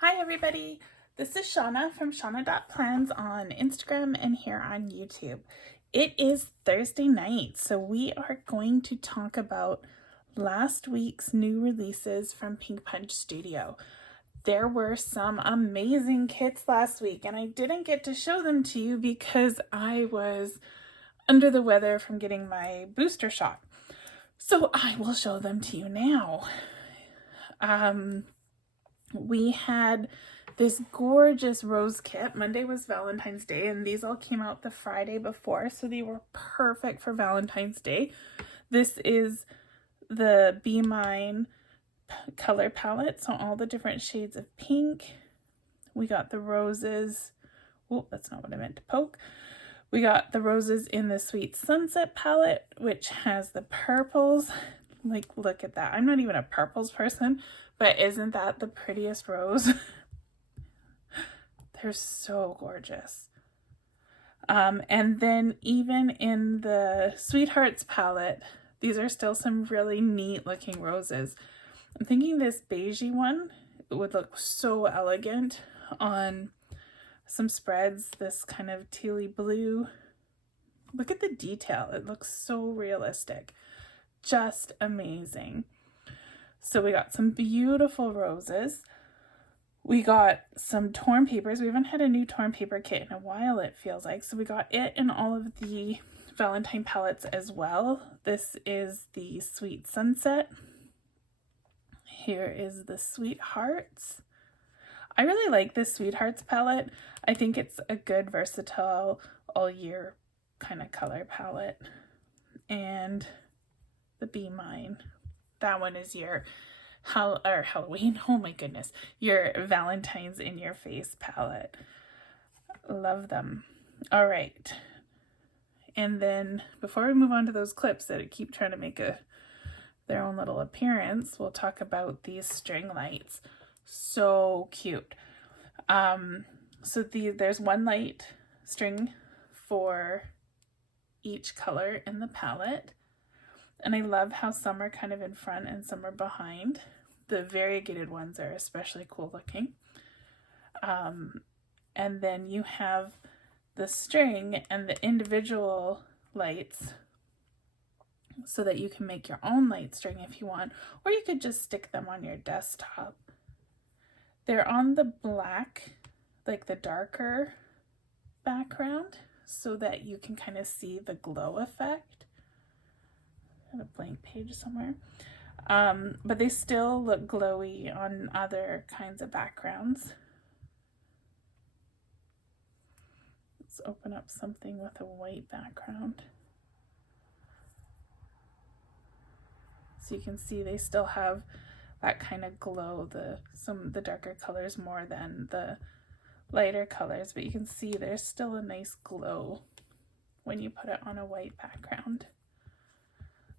Hi everybody, this is Shauna from Shauna.plans on Instagram and here on YouTube. It is Thursday night, so we are going to talk about last week's new releases from Pink Punch Studio. There were some amazing kits last week and I didn't get to show them to you because I was under the weather from getting my booster shot. So I will show them to you now. We had this gorgeous rose kit. Monday was Valentine's Day, and these all came out the Friday before, so they were perfect for Valentine's Day. This is the Be Mine color palette, so all the different shades of pink. We got the roses. Oh, that's not what I meant to poke. We got the roses in the Sweet Sunset palette, which has the purples. Like, look at that. I'm not even a purples person, but isn't that the prettiest rose? They're so gorgeous. And then even in the Sweethearts palette, these are still some really neat looking roses. I'm thinking this beigey one would look so elegant on some spreads, this kind of tealy blue. Look at the detail. It looks so realistic. Just amazing. So we got some beautiful roses. We got some torn papers. We haven't had a new torn paper kit in a while, it feels like. So we got it in all of the Valentine palettes as well. This is the Sweet Sunset. Here is the Sweethearts. I really like this Sweethearts palette. I think it's a good versatile all year kind of color palette. And the Be Mine. That one is your Halloween, oh my goodness, your Valentine's in your face palette. Love them. All right. And then before we move on to those clips that keep trying to make their own little appearance, we'll talk about these string lights. So cute. There's one light string for each color in the palette. And I love how some are kind of in front and some are behind. The variegated ones are especially cool looking. And then you have the string and the individual lights so that you can make your own light string if you want, or you could just stick them on your desktop. They're on the black, like the darker background, so that you can kind of see the glow effect. Got a blank page somewhere. But they still look glowy on other kinds of backgrounds. Let's open up something with a white background. So you can see they still have that kind of glow, the darker colors more than the lighter colors, but you can see there's still a nice glow when you put it on a white background.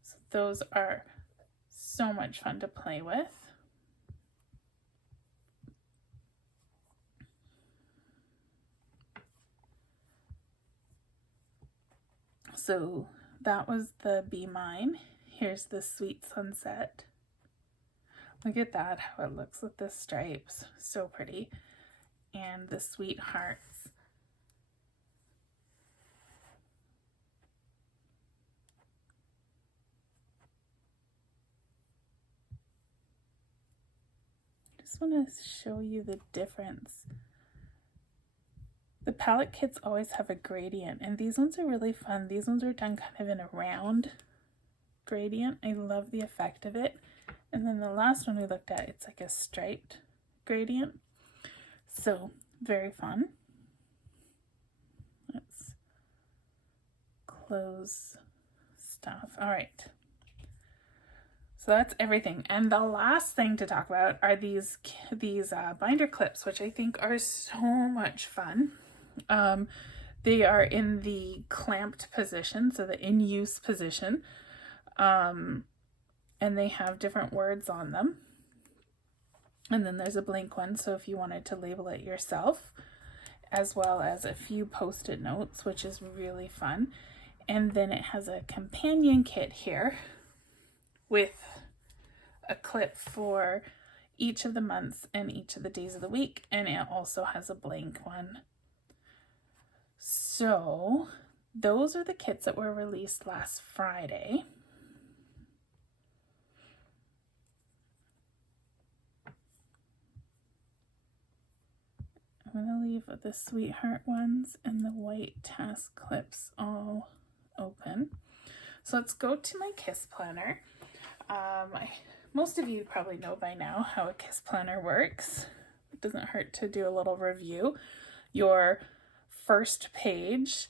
So those are so much fun to play with. So that was the Be Mine. Here's the Sweet Sunset. Look at that, how it looks with the stripes. So pretty. And the Sweethearts. I just want to show you the difference. The palette kits always have a gradient, and these ones are really fun. These ones are done kind of in a round gradient. I love the effect of it. And then the last one we looked at, it's like a striped gradient. So very fun. Let's close stuff. All right. So that's everything. And the last thing to talk about are these binder clips, which I think are so much fun. They are in the clamped position, so the in use position. And they have different words on them. And then there's a blank one, so if you wanted to label it yourself, as well as a few post-it notes, which is really fun. And then it has a companion kit here with a clip for each of the months and each of the days of the week, and it also has a blank one. So those are the kits that were released last Friday. I'm going to leave the Sweetheart ones and the white task clips all open. So let's go to my KISS planner. Most of you probably know by now how a KISS planner works. It doesn't hurt to do a little review. Your first page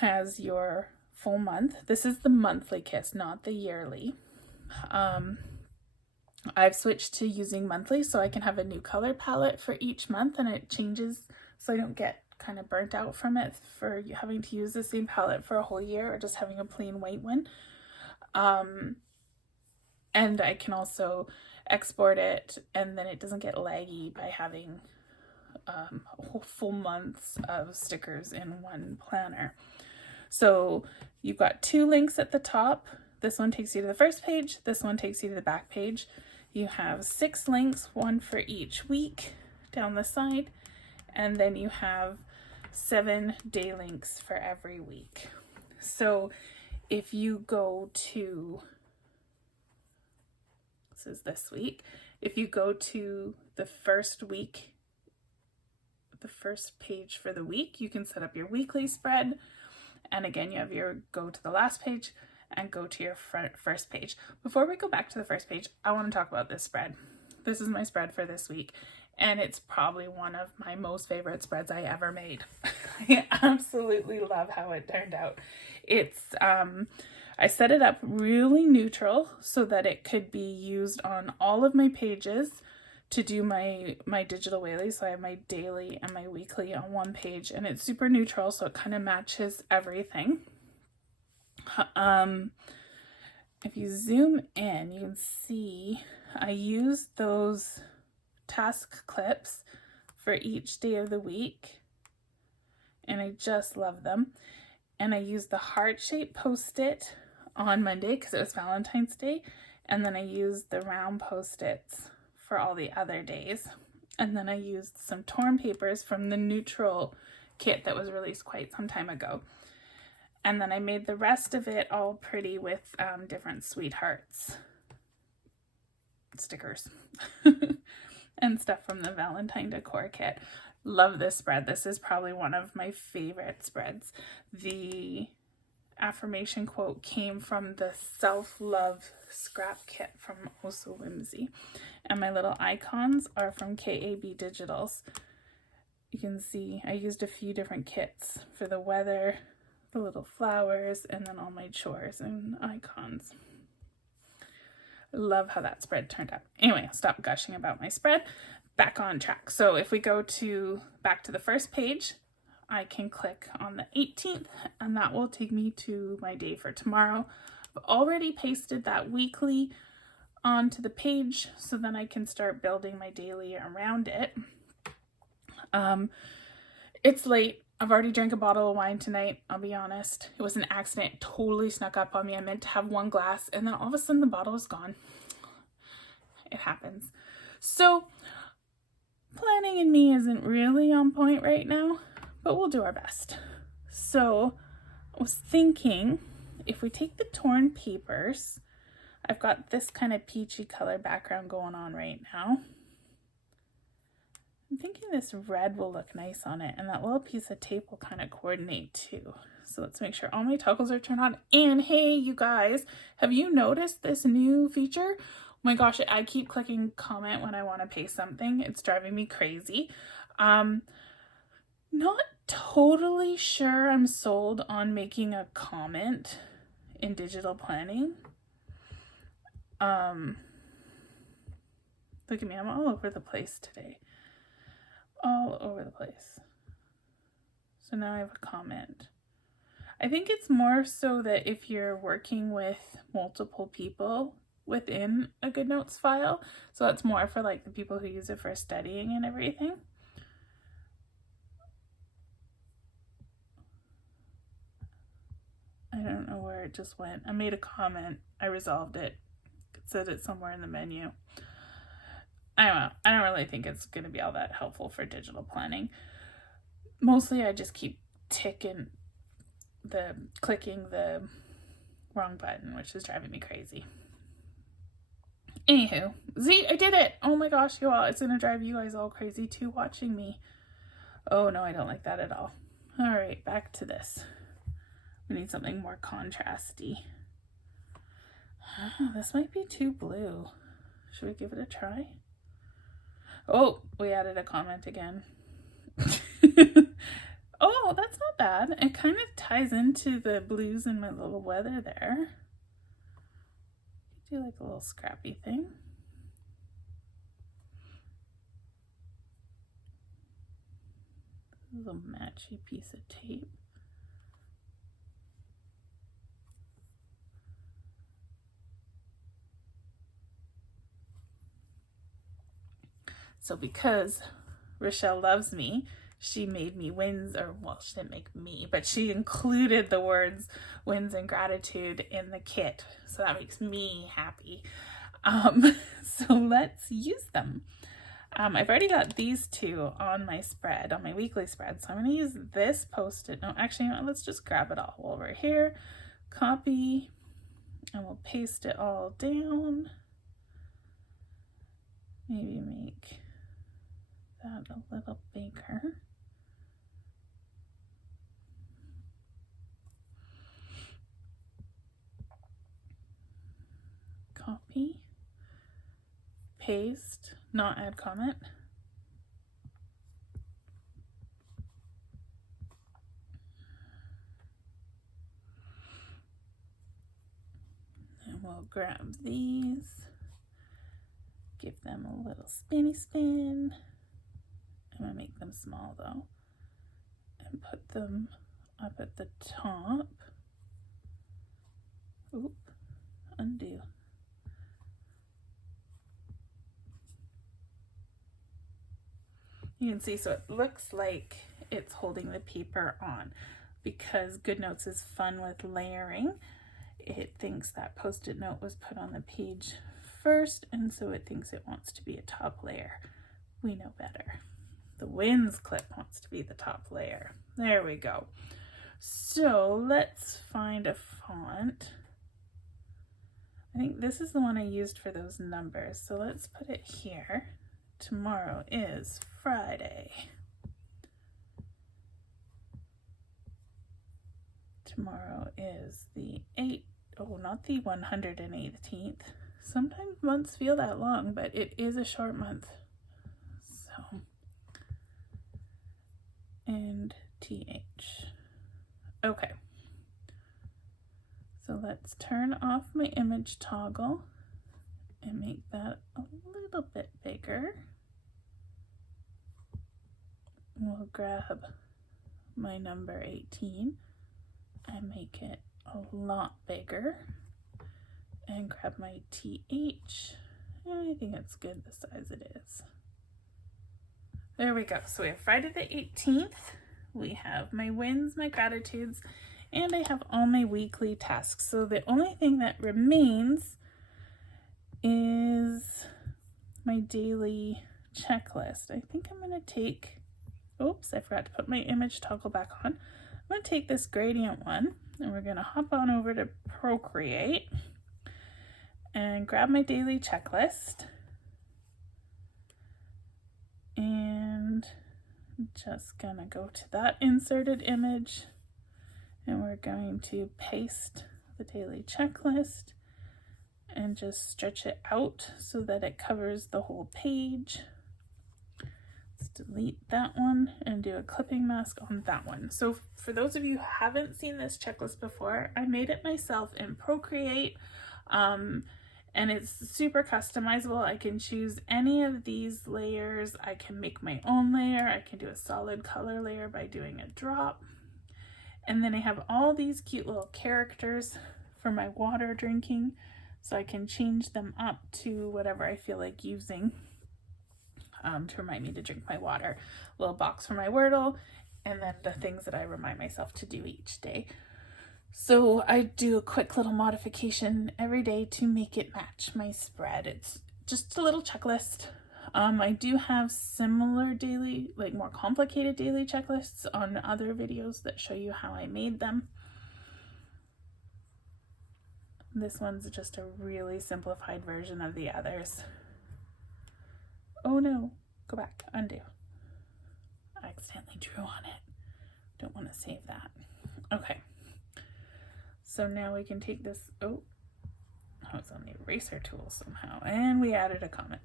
has your full month. This is the monthly KISS, not the yearly. I've switched to using monthly so I can have a new color palette for each month, and it changes so I don't get kind of burnt out from it for having to use the same palette for a whole year or just having a plain white one. And I can also export it, and then it doesn't get laggy by having full months of stickers in one planner. So you've got 2 links at the top. This one takes you to the first page. This one takes you to the back page. You have 6 links, 1 for each week down the side. And then you have 7 day links for every week. So if you go to, this is this week, if you go to the first week, the first page for the week, you can set up your weekly spread. And again, you have your go to the last page and go to your first page. Before we go back to the first page, I want to talk about this spread. This is my spread for this week, and it's probably one of my most favorite spreads I ever made. I absolutely love how it turned out. It's I set it up really neutral so that it could be used on all of my pages to do my digital whaley. So I have my daily and my weekly on one page, and it's super neutral, so it kind of matches everything. If you zoom in, you can see I used those task clips for each day of the week, and I just love them. And I used the heart-shaped post-it on Monday because it was Valentine's Day, and then I used the round post-its for all the other days. And then I used some torn papers from the neutral kit that was released quite some time ago. And then I made the rest of it all pretty with different sweethearts stickers and stuff from the Valentine decor kit. Love this spread. This is probably one of my favorite spreads. The affirmation quote came from the self-love scrap kit from Oh So Whimsy. And my little icons are from KAB Digitals. You can see I used a few different kits for the weather, the little flowers, and then all my chores and icons. I love how that spread turned out. Anyway, I'll stop gushing about my spread. Back on track. So if we go back to the first page, I can click on the 18th, and that will take me to my day for tomorrow. I've already pasted that weekly onto the page, so then I can start building my daily around it. It's late. I've already drank a bottle of wine tonight, I'll be honest. It was an accident. It totally snuck up on me. I meant to have 1 glass, and then all of a sudden the bottle was gone. It happens. So planning in me isn't really on point right now, but we'll do our best. So I was thinking, if we take the torn papers, I've got this kind of peachy color background going on right now. I'm thinking this red will look nice on it, and that little piece of tape will kind of coordinate too. So let's make sure all my toggles are turned on. And hey, you guys, have you noticed this new feature? Oh my gosh, I keep clicking comment when I want to paste something. It's driving me crazy. Not totally sure I'm sold on making a comment in digital planning. Look at me, I'm all over the place today. All over the place. So now I have a comment. I think it's more so that if you're working with multiple people within a GoodNotes file, so that's more for like the people who use it for studying and everything. I don't know where it just went. I made a comment. I resolved it. It said it's somewhere in the menu. I don't know. I don't really think it's going to be all that helpful for digital planning. Mostly I just keep clicking the wrong button, which is driving me crazy. Anywho, I did it! Oh my gosh, you all, it's going to drive you guys all crazy too watching me. Oh no, I don't like that at all. Alright, back to this. We need something more contrasty. Oh, this might be too blue. Should we give it a try? Oh, we added a comment again. Oh, that's not bad. It kind of ties into the blues in my little weather there. Do like a little scrappy thing. A little matchy piece of tape. So because Rochelle loves me, she made me wins, or well, she didn't make me, but she included the words wins and gratitude in the kit. So that makes me happy. So let's use them. I've already got these two on my spread, on my weekly spread. So I'm going to use this Post-it. No, actually, let's just grab it all over here, copy, and we'll paste it all down. Maybe make that a little bigger. Copy, paste, not add comment. And we'll grab these, give them a little spinny spin. I'm going to make them small though, and put them up at the top. Oop, undo. You can see, so it looks like it's holding the paper on. Because GoodNotes is fun with layering, it thinks that Post-it note was put on the page first, and so it thinks it wants to be a top layer. We know better. The wins clip wants to be the top layer. There we go. So let's find a font. I think this is the one I used for those numbers, so let's put it here. Tomorrow is Friday. Tomorrow is the not the 118th. Sometimes months feel that long, but it is a short month. So, and TH. Okay. So let's turn off my image toggle and make that a little bit bigger. We'll grab my number 18 and make it a lot bigger, and grab my TH, and I think it's good the size it is. There we go. So we have Friday the 18th, we have my wins, my gratitudes, and I have all my weekly tasks. So the only thing that remains is my daily checklist. I think I'm going to take, oops, I forgot to put my image toggle back on. I'm going to take this gradient one, and we're going to hop on over to Procreate and grab my daily checklist, and just going to go to that inserted image, and we're going to paste the daily checklist and just stretch it out so that it covers the whole page. Let's delete that one and do a clipping mask on that one. So for those of you who haven't seen this checklist before, I made it myself in Procreate, and it's super customizable. I can choose any of these layers. I can make my own layer. I can do a solid color layer by doing a drop. And then I have all these cute little characters for my water drinking, so I can change them up to whatever I feel like using to remind me to drink my water. A little box for my Wordle, and then the things that I remind myself to do each day. So I do a quick little modification every day to make it match my spread. It's just a little checklist. I do have similar daily, like more complicated daily checklists on other videos that show you how I made them. This one's just a really simplified version of the others. Oh no, go back, undo. I accidentally drew on it. Don't want to save that. Okay. So now we can take this, oh, it's on the eraser tool somehow, and we added a comment.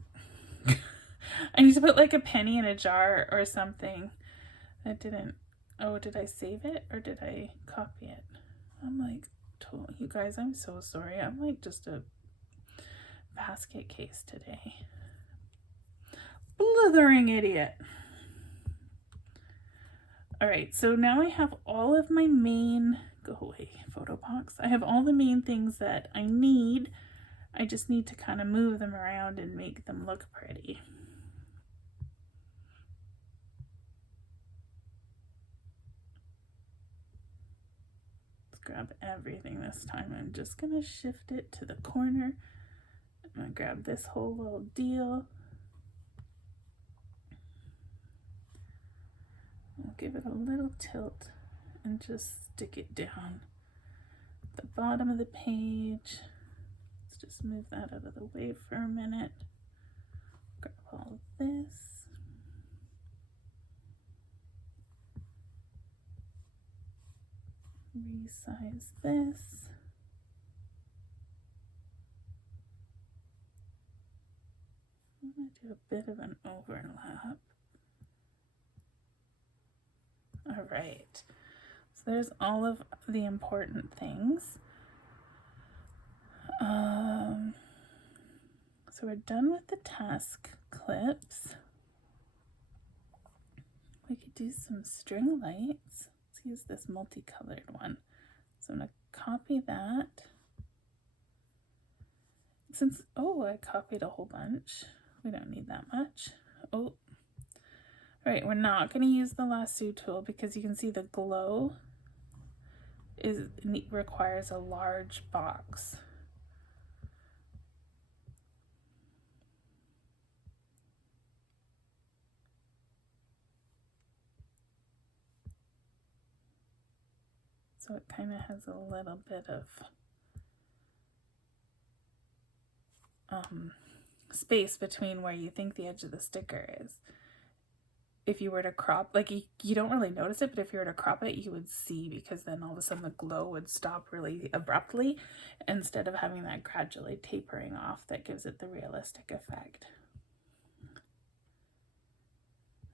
I need to put like a penny in a jar or something. That didn't, oh, did I save it or did I copy it? I'm like, you guys, I'm so sorry. I'm like just a basket case today. Blithering idiot. All right, so now I have all of my main, go away, photo box. I have all the main things that I need. I just need to kind of move them around and make them look pretty. Let's grab everything this time. I'm just gonna shift it to the corner. I'm gonna grab this whole little deal. I'll give it a little tilt and just stick it down at the bottom of the page. Let's just move that out of the way for a minute. Grab all of this. Resize this. I'm going to do a bit of an overlap. All right, so there's all of the important things. So we're done with the task clips. We could do some string lights. Let's use this multicolored one. So I'm going to copy that. Since, oh, I copied a whole bunch. We don't need that much. Oh, all right, we're not going to use the lasso tool because you can see the glow requires a large box. So it kind of has a little bit of space between where you think the edge of the sticker is. If you were to crop, like you don't really notice it, but if you were to crop it, you would see, because then all of a sudden the glow would stop really abruptly instead of having that gradually tapering off that gives it the realistic effect.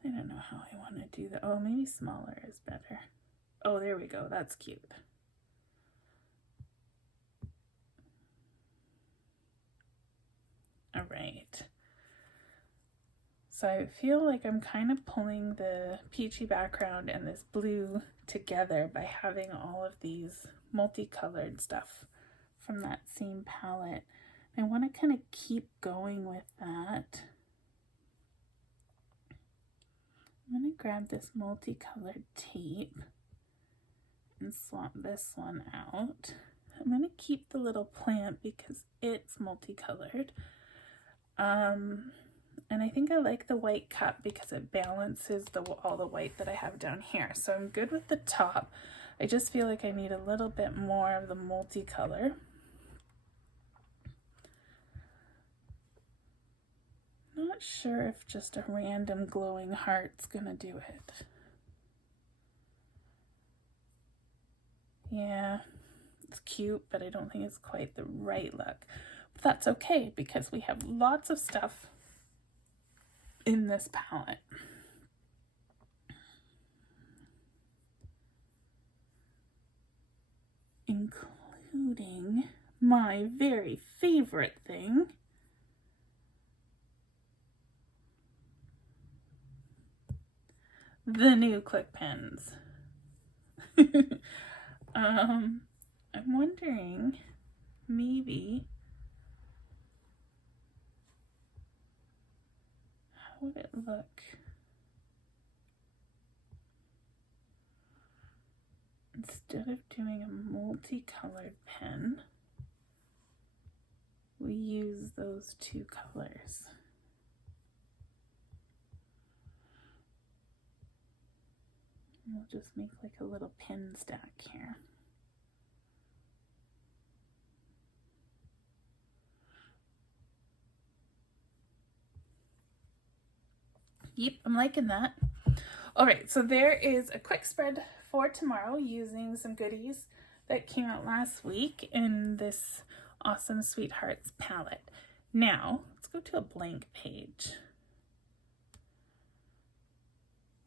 I don't know how I want to do that. Oh, maybe smaller is better. Oh, there we go. That's cute. All right. So I feel like I'm kind of pulling the peachy background and this blue together by having all of these multicolored stuff from that same palette. I want to kind of keep going with that. I'm going to grab this multicolored tape and swap this one out. I'm going to keep the little plant because it's multicolored. And I think I like the white cup because it balances all the white that I have down here. So I'm good with the top. I just feel like I need a little bit more of the multicolor. Not sure if just a random glowing heart's gonna do it. Yeah, it's cute, but I don't think it's quite the right look. But that's okay because we have lots of stuff in this palette. Including my very favorite thing, the new click pens. I'm wondering, maybe, how would it look? Instead of doing a multicolored pen, we use those two colors. just make like a little pin stack here. Yep, I'm liking that. All right, so there is a quick spread for tomorrow using some goodies that came out last week in this awesome Sweethearts palette. Now, let's go to a blank page.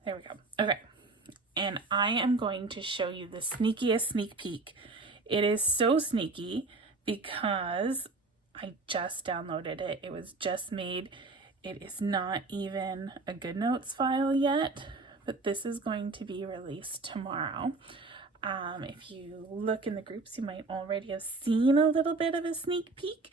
There we go. Okay, and I am going to show you the sneakiest sneak peek. It is so sneaky because I just downloaded it. It was just made. It is not even a GoodNotes file yet, but this is going to be released tomorrow. If you look in the groups, you might already have seen a little bit of a sneak peek.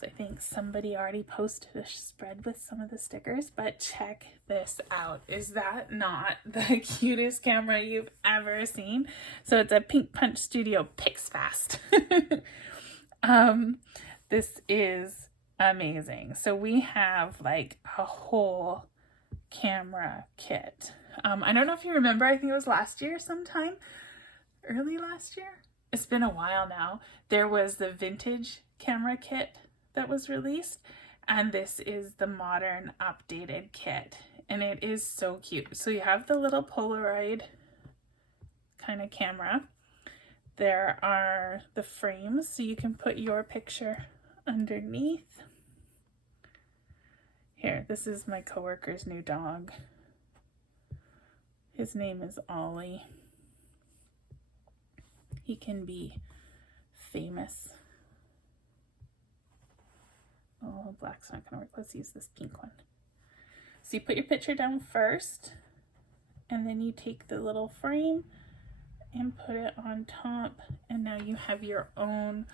So I think somebody already posted a spread with some of the stickers, but check this out. Is that not the cutest camera you've ever seen? So it's a Pink Punch Studio Pix Fast. This is amazing. So we have like a whole camera kit. I don't know if you remember, I think it was last year sometime, early last year. It's been a while now. There was the vintage camera kit that was released, and this is the modern updated kit, and it is so cute. So you have the little Polaroid kind of camera. There are the frames, so you can put your picture underneath. Here, this is my coworker's new dog. His name is Ollie. He can be famous. Oh, black's not gonna work. Let's use this pink one. So you put your picture down first, and then you take the little frame and put it on top, and now you have your own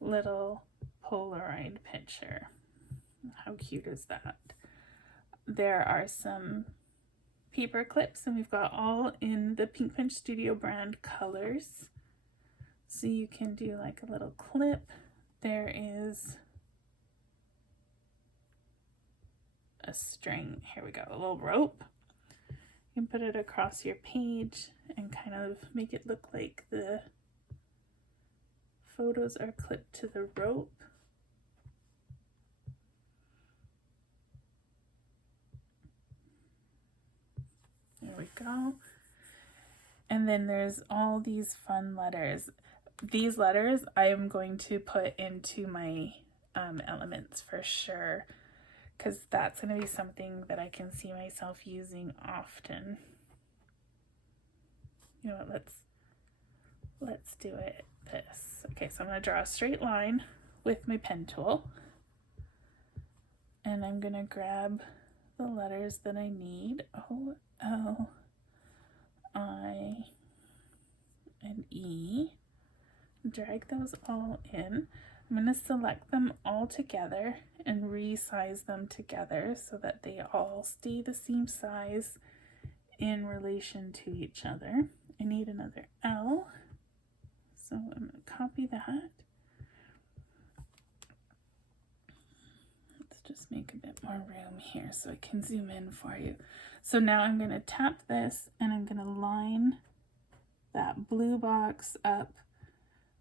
little Polaroid picture. How cute is that? There are some paper clips, and we've got all in the Pink Punch Studio brand colors. So you can do like a little clip. There is a string. Here we go, a little rope. You can put it across your page and kind of make it look like the photos are clipped to the rope. There we go. And then there's all these fun letters. These letters I am going to put into my elements for sure, because that's going to be something that I can see myself using often. You know what, let's do it this. Okay, so I'm going to draw a straight line with my pen tool, and I'm going to grab the letters that I need. O, L, I, and E. Drag those all in. I'm going to select them all together and resize them together so that they all stay the same size in relation to each other. I need another L, so I'm going to copy that. Let's just make a bit more room here so I can zoom in for you. So now I'm going to tap this, and I'm going to line that blue box up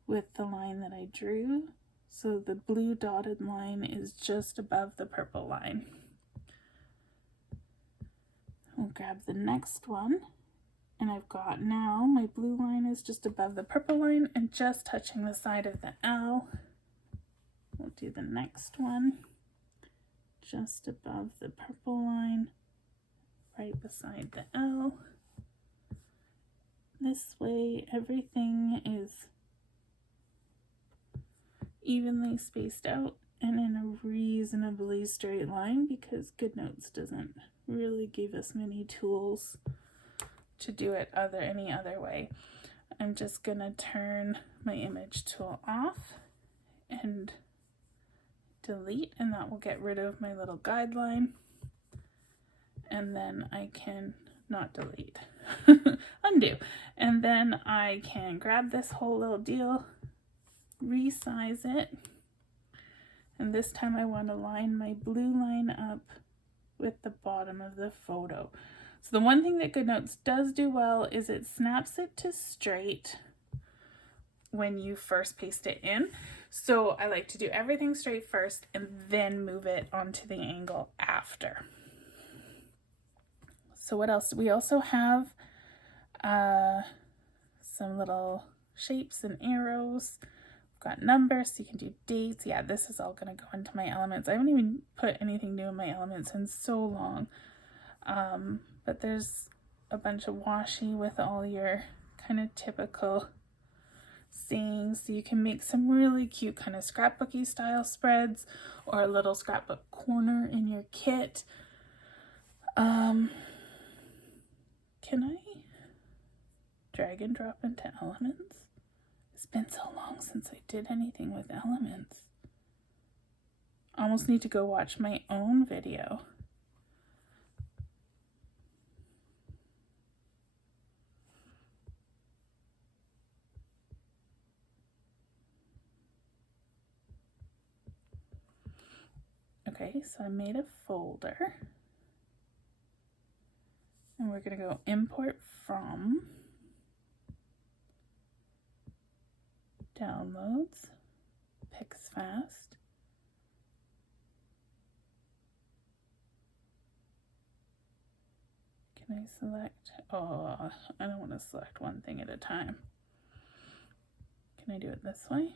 with the line that I drew. So the blue dotted line is just above the purple line. I'll grab the next one, and I've got now my blue line is just above the purple line and just touching the side of the L. We'll do the next one just above the purple line, right beside the L. This way everything is evenly spaced out and in a reasonably straight line, because GoodNotes doesn't really give us many tools to do it any other way. I'm just gonna turn my image tool off and delete, and that will get rid of my little guideline, and then I can not delete, undo, and then I can grab this whole little deal, resize it, and this time I want to line my blue line up with the bottom of the photo. So the one thing that GoodNotes does do well is it snaps it to straight when you first paste it in. So I like to do everything straight first and then move it onto the angle after. So what else? We also have some little shapes and arrows. We've got numbers, so you can do dates. Yeah, this is all going to go into my elements. I haven't even put anything new in my elements in so long. But there's a bunch of washi with all your kind of typical sayings. So you can make some really cute kind of scrapbooky style spreads or a little scrapbook corner in your kit. Can I drag and drop into elements? It's been so long since I did anything with elements. I almost need to go watch my own video. Okay, so I made a folder. And we're going to go import from downloads, PixFast. Can I select? Oh, I don't want to select one thing at a time. Can I do it this way?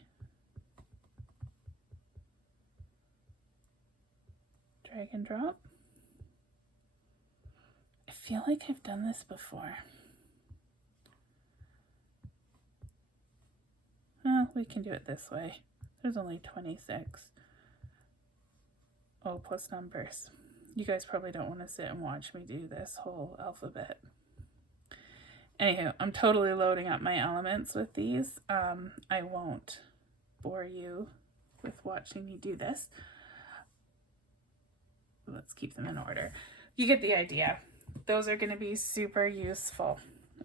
Drag and drop. I feel like I've done this before. Oh, we can do it this way. There's only 26. Oh, plus numbers. You guys probably don't want to sit and watch me do this whole alphabet. Anywho, I'm totally loading up my elements with these. I won't bore you with watching me do this. Let's keep them in order. You get the idea. Those are going to be super useful.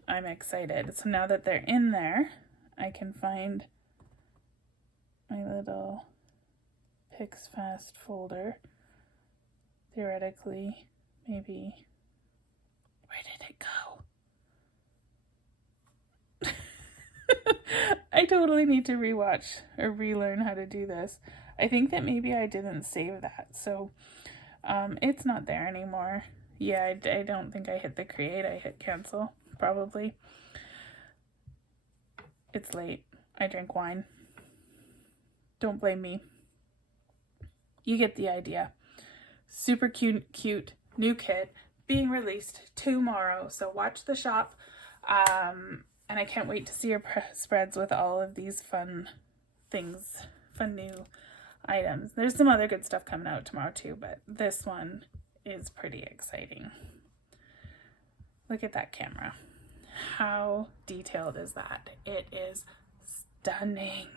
I'm excited. So now that they're in there, I can find my little PixFast folder. Theoretically, maybe, where did it go? I totally need to rewatch or relearn how to do this. I think that maybe I didn't save that, so it's not there anymore. Yeah, I don't think I hit the create. I hit cancel, probably. It's late. I drink wine. Don't blame me. You get the idea. Super cute new kit being released tomorrow. So watch the shop. And I can't wait to see your spreads with all of these fun things, fun new items. There's some other good stuff coming out tomorrow too, but this one is pretty exciting. Look at that camera. How detailed is that? It is stunning.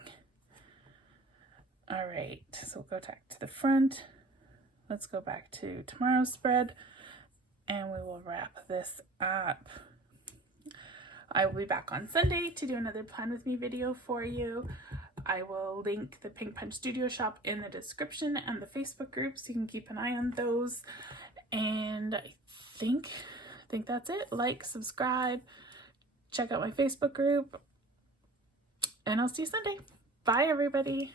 All right, so we'll go back to the front. Let's go back to tomorrow's spread and we will wrap this up. I will be back on Sunday to do another Plan With Me video for you. I will link the Pink Punch Studio shop in the description and the Facebook group so you can keep an eye on those. And I think that's it. Like, subscribe, check out my Facebook group, and I'll see you Sunday. Bye, everybody.